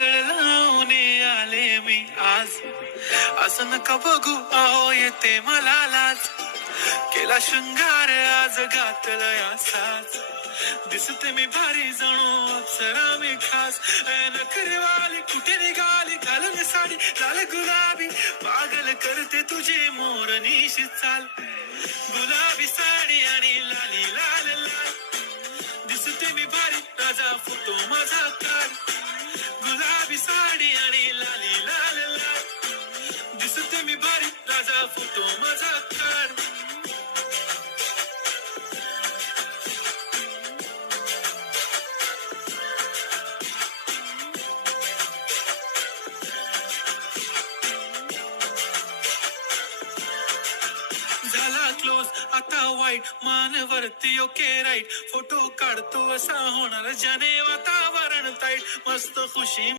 लावून आले मी आज, असं नका बघू अहो येते मला लाज. केला शृंगार आज घातलाय असाच, दिसते मी भारी जणू अप्सरा मी खास. नखरेवाली कुठे निघाली घालून साडी लाल गुलाबी, पागल करते तुझे मोरनीशी चाल. गुलाबी साडी आणि लाली लाल लाल, दिसते मी भारी राजा फोटो माझा काढ. गुलाबी साडी आणि लाली लाल लाल, दिसते मी भारी राजा फोटो माझा काढ. झाला क्लोज आता वाईट मानवरती ओके राईट, फोटो काढतो असा होणार ज्याने वातावरण ताईट. मस्त खुशी